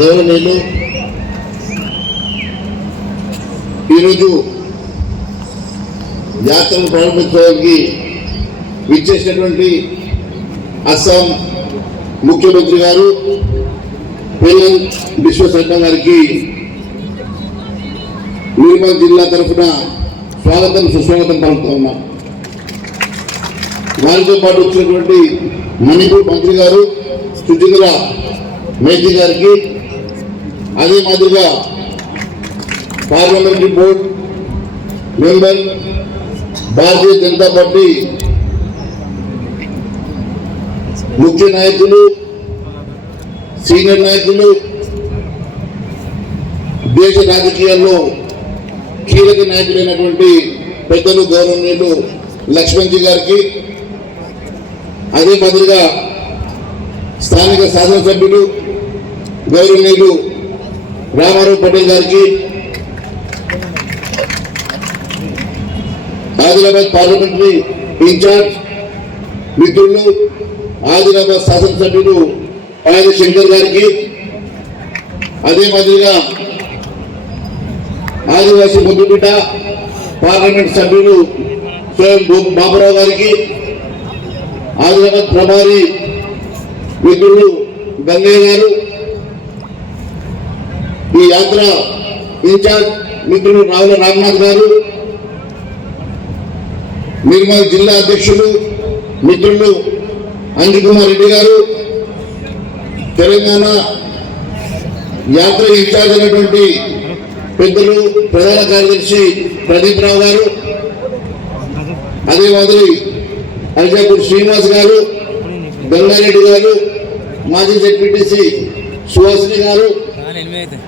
గౌరవనీయులు ఈరోజు యాత్రను ప్రారంభించడానికి విచ్చేసినటువంటి అస్సాం ముఖ్యమంత్రి గారు పిల్లల్ విశ్వశర్మ గారికి నిర్మల్ జిల్లా తరఫున స్వాగతం సుస్వాగతం పలుకుతా ఉన్నాం. వారితో పాటు వచ్చినటువంటి మణిపూర్ మంత్రి గారు సుచిత్ర మేతి గారికి అదే మాదిరిగా parliamentary board member Bharatiya Janata Party ముఖ్య నాయకులు సీనియర్ నాయకులు దేశ రాజకీయాల్లో కీలక నాయకులైనటువంటి పెద్దలు గౌరవనీయులు లక్ష్మణ్జీ గారికి అదే మాదిరిగా స్థానిక శాసనసభ్యులు గౌరవనీయులు రామారావు పటేల్ గారికి ఆదిలాబాద్ పార్లమెంటరీ ఇన్ఛార్జ్ మిత్రులు ఆదిలాబాద్ శాసనసభ్యులు ఆయన శంకర్ గారికి. అదే మాదిరిగా ఆదివాసీ ముద్దుబిడ్డ పార్లమెంట్ సభ్యులు స్వయం బాబురావు గారికి ఆదిలాబాద్ ప్రభారి మిత్రులు గంగయ్య గారు ఈ యాత్ర ఇన్ఛార్జ్ మిత్రులు రావుల రామ్నాథ్ గారు నిర్మల్ జిల్లా అధ్యక్షులు మిత్రులు అంజకుమార్ రెడ్డి గారు తెలంగాణ యాత్ర ఇన్ఛార్జ్ అయినటువంటి పెద్దలు ప్రధాన కార్యదర్శి ప్రదీప్ రావు గారు అదే మాదిరి అల్జాపూర్ శ్రీనివాస్ గారు గంగారెడ్డి గారు మాజీ జెడ్పీటీసీ సుహాసిని గారు ఎనిమిది అయితే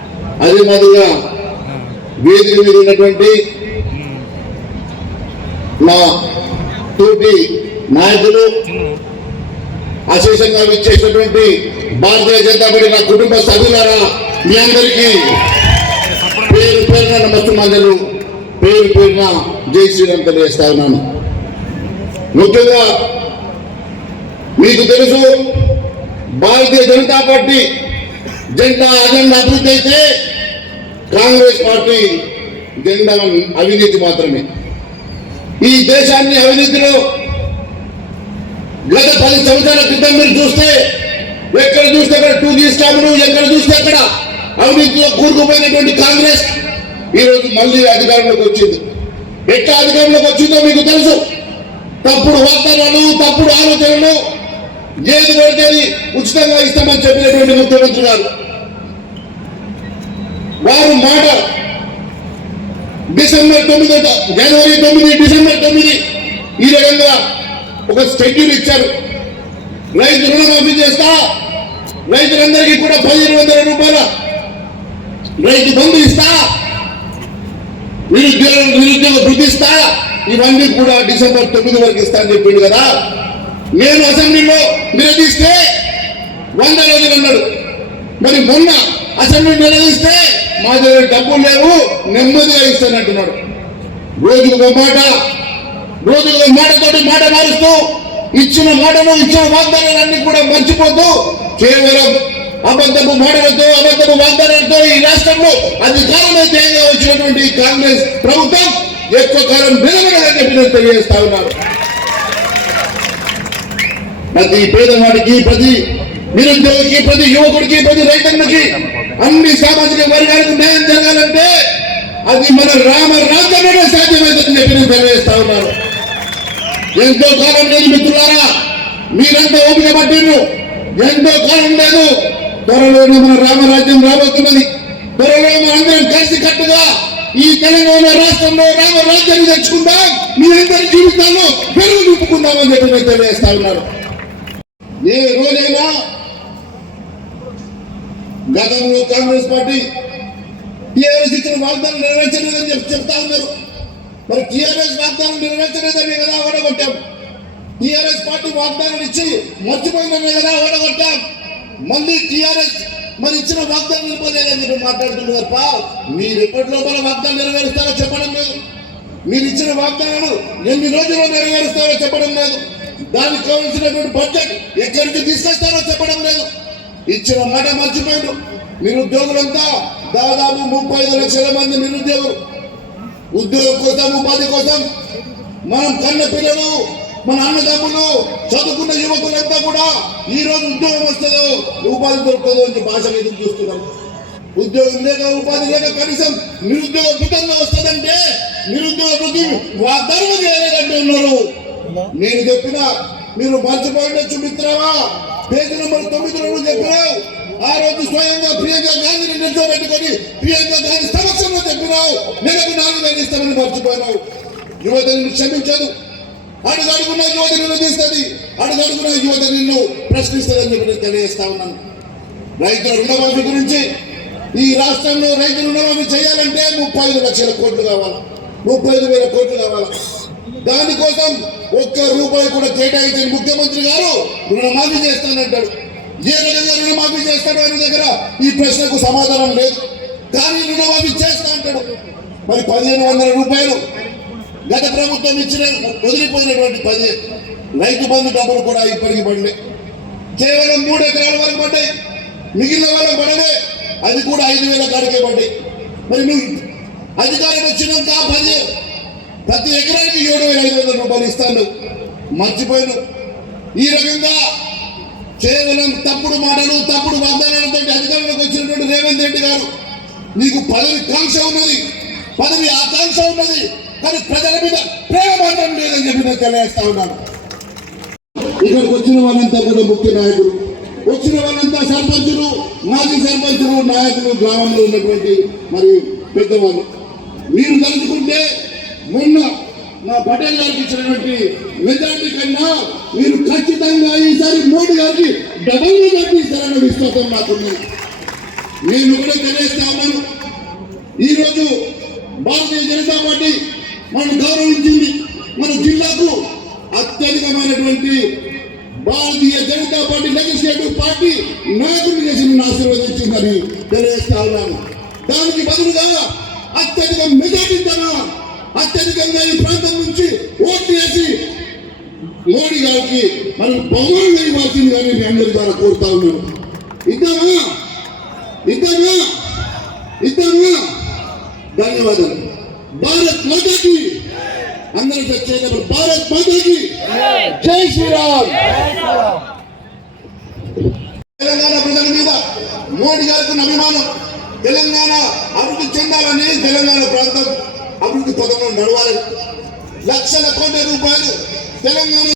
అదే మాదిరిగా వీధి మీద ఉన్నటువంటి మా తోటి నాయకులు అశేషంగా విచ్చేసినటువంటి భారతీయ జనతా పార్టీ నా కుటుంబ సభ్యులారా మీ అందరికీ పేరు పేరున నమస్తమాంజలు పేరు పేరున జై శ్రీరామ్ తెలియజేస్తా ఉన్నాను ముఖ్యంగా మీకు తెలుసు భారతీయ జనతా పార్టీ జెండా అజెండా అభివృద్ధి అయితే కాంగ్రెస్ పార్టీ జెండా అవినీతి మాత్రమే. ఈ దేశాన్ని అవినీతిలో గత పది సంవత్సరాల క్రితం మీరు చూస్తే ఎక్కడ చూస్తే అక్కడ టూ జీ ఎక్కడ చూస్తే అక్కడ అవినీతిలో కూరుకుపోయినటువంటి కాంగ్రెస్ ఈ రోజు మళ్ళీ అధికారంలోకి వచ్చింది. ఎట్లా అధికారంలోకి వచ్చిందో మీకు తెలుసు. తప్పుడు వార్తలను తప్పుడు ఆలోచనలు ఏది పడితే ఉచితంగా ఇస్తామని చెప్పినటువంటి ముఖ్యమంత్రి గారు. వారు మాట. డిసెంబర్ తొమ్మిది జనవరి తొమ్మిది డిసెంబర్ తొమ్మిది. ఈ రకంగా ఒక స్టెడ్యూల్ ఇచ్చారు. రైతు రుణమాఫీ చేస్తా. రైతులందరికీ కూడా పదిహేను వందల రూపాయల రైతు బంధు ఇస్తా. నిరుద్యోగ నిరుద్యోగ వృద్ధి ఇస్తా. ఇవన్నీ కూడా డిసెంబర్ తొమ్మిది వరకు ఇస్తా అని చెప్పిండు కదా. నేను అసెంబ్లీలో నిలదీస్తే వంద రోజులు అన్నాడు. మరి మొన్న అసెంబ్లీ నిలదీస్తే మా దగ్గర డబ్బులు లేవు నెమ్మదిగా ఇస్తానంటున్నాడు రోజుకు ఒక మాట రోజుకు ఒక మాటతోటి మాట మారుస్తూ ఇచ్చిన మాటను ఇచ్చిన వాగ్దానాలన్నీ కూడా మర్చిపోతూ కేవలం అబద్ధపు మాటలతో అబద్ధపు వాగ్దానాలతో ఈ రాష్ట్రంలో అధికారమైతే వచ్చినటువంటి కాంగ్రెస్ ప్రభుత్వం ఎక్కువ కాలం నిలబడదని చెప్పి నేను తెలియజేస్తా ఉన్నాను. ప్రతి పేదవాడికి ప్రతి నిరుద్యోగికి ప్రతి యువకుడికి ప్రతి రైతన్నకి అన్ని సామాజిక వర్గాలకు న్యాయం జరగాలంటే అది మన రామ రాజ్యమే సాధ్యమైందని చెప్పి నేను తెలియజేస్తా ఉన్నాను. ఎంతో కాలం లేదు మిత్రులారా మీరంతా ఓపిక పట్టిండ్రు. ఎంతో కాలం లేదు. త్వరలోనే మన రామరాజ్యం రాబోతున్నది. త్వరలో అందరం కలిసి కట్టుగా ఈ తెలంగాణ రాష్ట్రంలో రామరాజ్యాన్ని తెచ్చుకుందాం. మీరందరి జీవితాల్లో పెరుగు నింపుకుందామని చెప్పి నేను తెలియజేస్తా ఉన్నాను ఏ రోజైనా గతంలో కాంగ్రెస్ పార్టీ టీఆర్ఎస్ ఇచ్చిన వాగ్దానం నెరవేర్చలేదని చెప్పి చెప్తా ఉన్నారు. మరి టీఆర్ఎస్ వాగ్దానం నెరవేర్చలేదని కదా ఓడగొట్టాం. టీఆర్ఎస్ పార్టీ వాగ్దానం ఇచ్చి మర్చిపోయిందని కదా ఓడగొట్టాం. మళ్ళీ టీఆర్ఎస్ మరి ఇచ్చిన వాగ్దానం నిలబడలేదని చెప్పి మాట్లాడుతున్నారు. తప్ప మీరు ఎప్పటి లోపల వాగ్దానం నెరవేరుస్తారో చెప్పడం లేదు. మీరు ఇచ్చిన వాగ్దానాలు ఎన్ని రోజుల్లో నెరవేరుస్తారో చెప్పడం లేదు. దానికి కావాల్సినటువంటి బడ్జెట్ ఎక్కడికి తీసుకొస్తారో చెప్పడం లేదు. ఇచ్చిన మాట మర్చిపోయారు నిరుద్యోగులంతా దాదాపు ముప్పై ఐదు లక్షల మంది నిరుద్యోగులు. ఉద్యోగం కోసం ఉపాధి కోసం మనం కన్న పిల్లలు మన అన్నదమ్ములు చదువుకున్న యువకులంతా కూడా ఈ రోజు ఉద్యోగం వస్తుందో ఉపాధి దొరుకుతుందో అని భాష ఎదురు చూస్తున్నాం. ఉద్యోగం లేక ఉపాధి లేక కనీసం నిరుద్యోగ భృతంగా వస్తుందంటే నిరుద్యోగ భృతి వాగ్దానం చేయలేదంటే ఉన్నారు నేను చెప్పిన మీరు మర్చిపోయిండొచ్చు మిత్రమా? పేజీ నెంబర్ తొమ్మిదిలో నువ్వు చెప్పినావు. ఆ రోజు స్వయంగా ప్రియాంక గాంధీని నిల్చోబెట్టుకొని ప్రియాంక గాంధీ సమక్షంలో చెప్పినావు. నెలకు నాలుగు వేలు ఇస్తామని మర్చిపోయినావు. యువత నిన్ను క్షమించదు అడుగడుగున్న యువత నిన్ను తీస్తుంది. అడుగడుగున్న యువత నిన్ను ప్రశ్నిస్తుందని చెప్పి నేను తెలియజేస్తా ఉన్నాను. రైతుల రుణమాఫీ గురించి ఈ రాష్ట్రంలో రైతు రుణమాఫీ చేయాలంటే ముప్పై ఐదు లక్షల కోట్లు కావాలి. ముప్పై ఐదు వేల కోట్లు కావాలి. దానికోసం ఒక్క రూపాయి కూడా కేటాయించని ముఖ్యమంత్రి గారు రుణమాఫీ చేస్తానంటాడు. ఏ విధంగా రుణమాఫీ చేస్తాడు ఆయన దగ్గర ఈ ప్రశ్నకు సమాధానం లేదు. కానీ రుణమాఫీ చేస్తా అంటాడు. మరి పదిహేను వందల రూపాయలు గత ప్రభుత్వం ఇచ్చిన వదిలిపోయినటువంటి పది రైతు బంధు డబ్బులు కూడా ఇప్పటికి పడలే. కేవలం మూడు ఎకరాల వరకు పడ్డాయి. మిగిలిన వాళ్ళకి పడలే. అది కూడా ఐదు వేల కాడికే పడ్డాయి. మరి నువ్వు అధికారం వచ్చినాక పది ప్రతి ఎకరానికి ఏడు వేల ఐదు వందల రూపాయలు ఇస్తాను. మర్చిపోయాను. ఈ రకంగా కేవలం తప్పుడు మాటలు తప్పుడు వాగ్దానాలతో అధికారంలోకి వచ్చినటువంటి రేవంత్ రెడ్డి గారు నీకు పదవి కాంక్ష ఉన్నది పదవి ఆకాంక్ష ఉన్నది కానీ ప్రజల మీద ప్రేమ మాత్రం లేదని చెప్పి నేను తెలియజేస్తా ఉన్నాను. ఇక్కడికి వచ్చిన వాళ్ళంతా కూడా ముఖ్య నాయకులు. వచ్చిన వాళ్ళంతా సర్పంచులు మాజీ సర్పంచులు నాయకులు గ్రామంలో ఉన్నటువంటి మరి పెద్దవాళ్ళు. మీరు తలుచుకుంటే మొన్న మా పటేల్ గారికి ఇచ్చినటువంటి మెజార్టీ కన్నా మీరు ఖచ్చితంగా ఈసారి మోడీ గారికి డబల్ మెజార్టీ ఇస్తారన్న విశ్వాసం నాకుంది నేను కూడా తెలియజేస్తా ఉన్నాను. ఈరోజు భారతీయ జనతా పార్టీ మనం గౌరవించింది మన జిల్లాకు అత్యధికమైనటువంటి Bharatiya Janata party legislative party నాయకుడిని చేసి నిన్ను ఆశీర్వదించిందని తెలియజేస్తా ఉన్నాను. దానికి బదులుగా అత్యధిక మెజార్టీతన అత్యధికంగా ఈ ప్రాంతం నుంచి ఓట్లు వేసి మోడీ గారికి మనం బహుమానం ఇవ్వాల్సింది కానీ మీ అందరి ద్వారా కోరుతా ఉన్నాను. ఇద్దామా? ఇద్దామా? ఇద్దామా? ధన్యవాదాలు. భారత్ మాతాకి. అందరూ చర్చ భారత్ మాతాకి. జై శ్రీరామ్. తెలంగాణ ప్రజల మీద మోడీ గారికి అభిమానం తెలంగాణ అభివృద్ధి చెందాలని తెలంగాణ ప్రాంతం. అభివృద్ధి పదంలో నడవాలి. లక్షల కోట్ల రూపాయలు తెలంగాణ